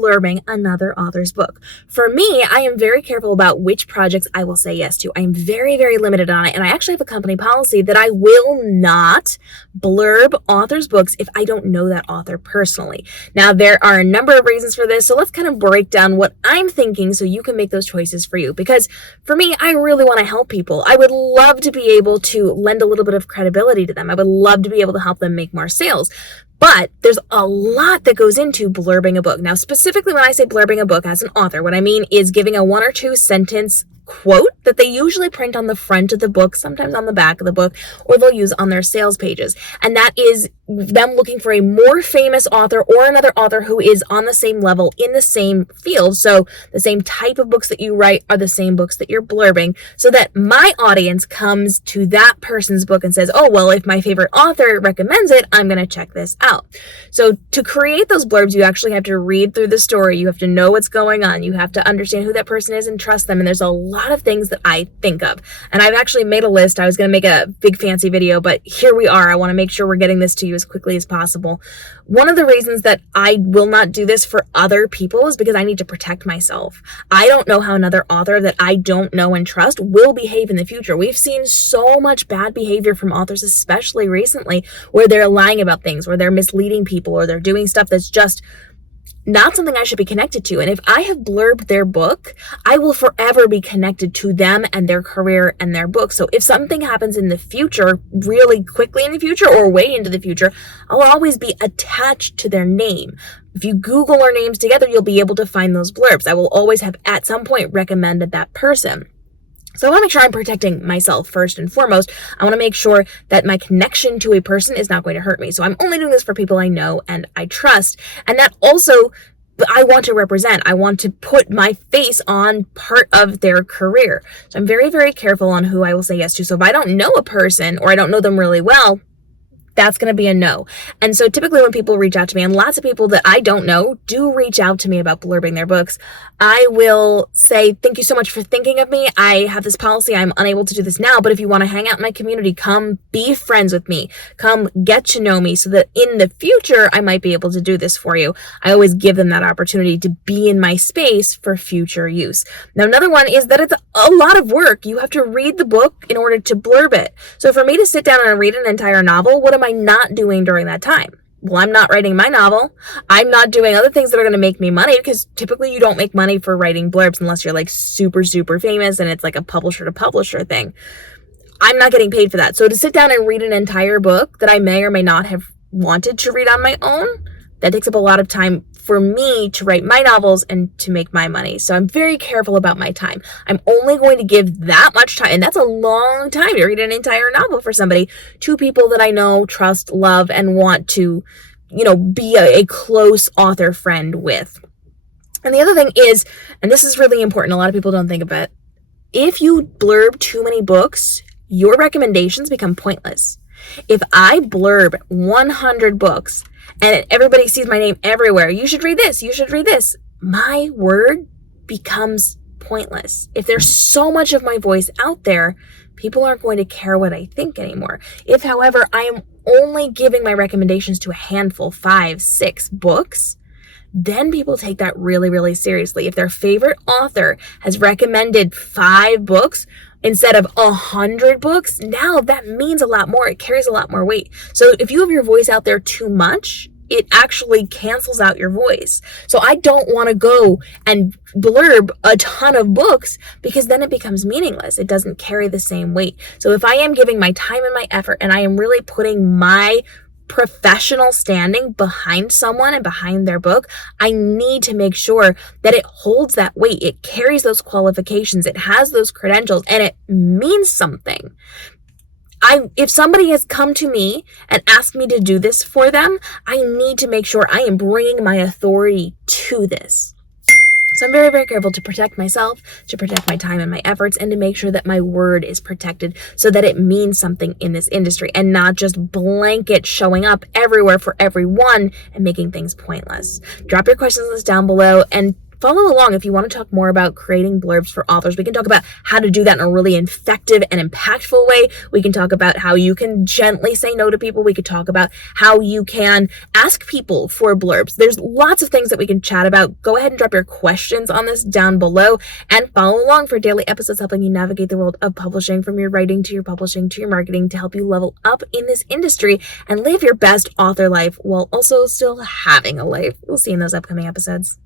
blurbing another author's book. For me, I am very careful about which projects I will say yes to. I am very, very limited on it, and I actually have a company policy that I will not blurb authors' books if I don't know that author personally. Now, there are a number of reasons for this, so let's kind of break down what I'm thinking so you can make those choices for you. Because for me, I really want to help people. I would love to be able to lend a little bit of credibility to them. I would love to be able to help them make more sales. But there's a lot that goes into blurbing a book. Now, specifically when I say blurbing a book as an author, what I mean is giving a 1 or 2 sentence quote that they usually print on the front of the book, sometimes on the back of the book, or they'll use on their sales pages. And that is them looking for a more famous author or another author who is on the same level in the same field. So the same type of books that you write are the same books that you're blurbing, so that my audience comes to that person's book and says, oh, well, if my favorite author recommends it, I'm going to check this out. So to create those blurbs, you actually have to read through the story. You have to know what's going on. You have to understand who that person is and trust them. And there's a lot of things that I think of. And I've actually made a list. I was going to make a big fancy video, but here we are. I want to make sure we're getting this to you as quickly as possible. One of the reasons that I will not do this for other people is because I need to protect myself. I don't know how another author that I don't know and trust will behave in the future. We've seen so much bad behavior from authors, especially recently, where they're lying about things, where they're misleading people, or they're doing stuff that's just not something I should be connected to. And if I have blurbed their book, I will forever be connected to them and their career and their book. So if something happens in the future, really quickly in the future or way into the future, I'll always be attached to their name. If you Google our names together, you'll be able to find those blurbs. I will always have at some point recommended that person. So I want to make sure I'm protecting myself first and foremost. I want to make sure that my connection to a person is not going to hurt me. So I'm only doing this for people I know and I trust. And that also, I want to represent. I want to put my face on part of their career. So I'm very, very careful on who I will say yes to. So if I don't know a person or I don't know them really well, that's going to be a no. And so typically when people reach out to me, and lots of people that I don't know do reach out to me about blurbing their books, I will say, thank you so much for thinking of me. I have this policy. I'm unable to do this now, but if you want to hang out in my community, come be friends with me. Come get to know me so that in the future, I might be able to do this for you. I always give them that opportunity to be in my space for future use. Now, another one is that it's a lot of work. You have to read the book in order to blurb it. So for me to sit down and read an entire novel, what am I not doing during that time? Well, I'm not writing my novel. I'm not doing other things that are going to make me money, because typically you don't make money for writing blurbs unless you're like super, super famous and it's like a publisher to publisher thing. I'm not getting paid for that. So to sit down and read an entire book that I may or may not have wanted to read on my own, that takes up a lot of time for me to write my novels and to make my money. So I'm very careful about my time. I'm only going to give that much time, and that's a long time to read an entire novel for somebody, to people that I know, trust, love, and want to, be a close author friend with. And the other thing is, and this is really important, a lot of people don't think of it, if you blurb too many books, your recommendations become pointless. If I blurb 100 books and everybody sees my name everywhere, you should read this, you should read this, my word becomes pointless. If there's so much of my voice out there, people aren't going to care what I think anymore. If, however, I am only giving my recommendations to a handful, 5, 6 books, then people take that really, really seriously. If their favorite author has recommended 5 books instead of 100 books, now that means a lot more. It carries a lot more weight. So if you have your voice out there too much, it actually cancels out your voice. So I don't want to go and blurb a ton of books, because then it becomes meaningless. It doesn't carry the same weight. So if I am giving my time and my effort, and I am really putting my professional standing behind someone and behind their book, I need to make sure that it holds that weight. It carries those qualifications. It has those credentials, and it means something. If somebody has come to me and asked me to do this for them, I need to make sure I am bringing my authority to this. So I'm very, very careful to protect myself, to protect my time and my efforts, and to make sure that my word is protected so that it means something in this industry, and not just blanket showing up everywhere for everyone and making things pointless. Drop your questions list down below, and follow along if you want to talk more about creating blurbs for authors. We can talk about how to do that in a really effective and impactful way. We can talk about how you can gently say no to people. We could talk about how you can ask people for blurbs. There's lots of things that we can chat about. Go ahead and drop your questions on this down below and follow along for daily episodes helping you navigate the world of publishing, from your writing to your publishing to your marketing, to help you level up in this industry and live your best author life while also still having a life. We'll see you in those upcoming episodes.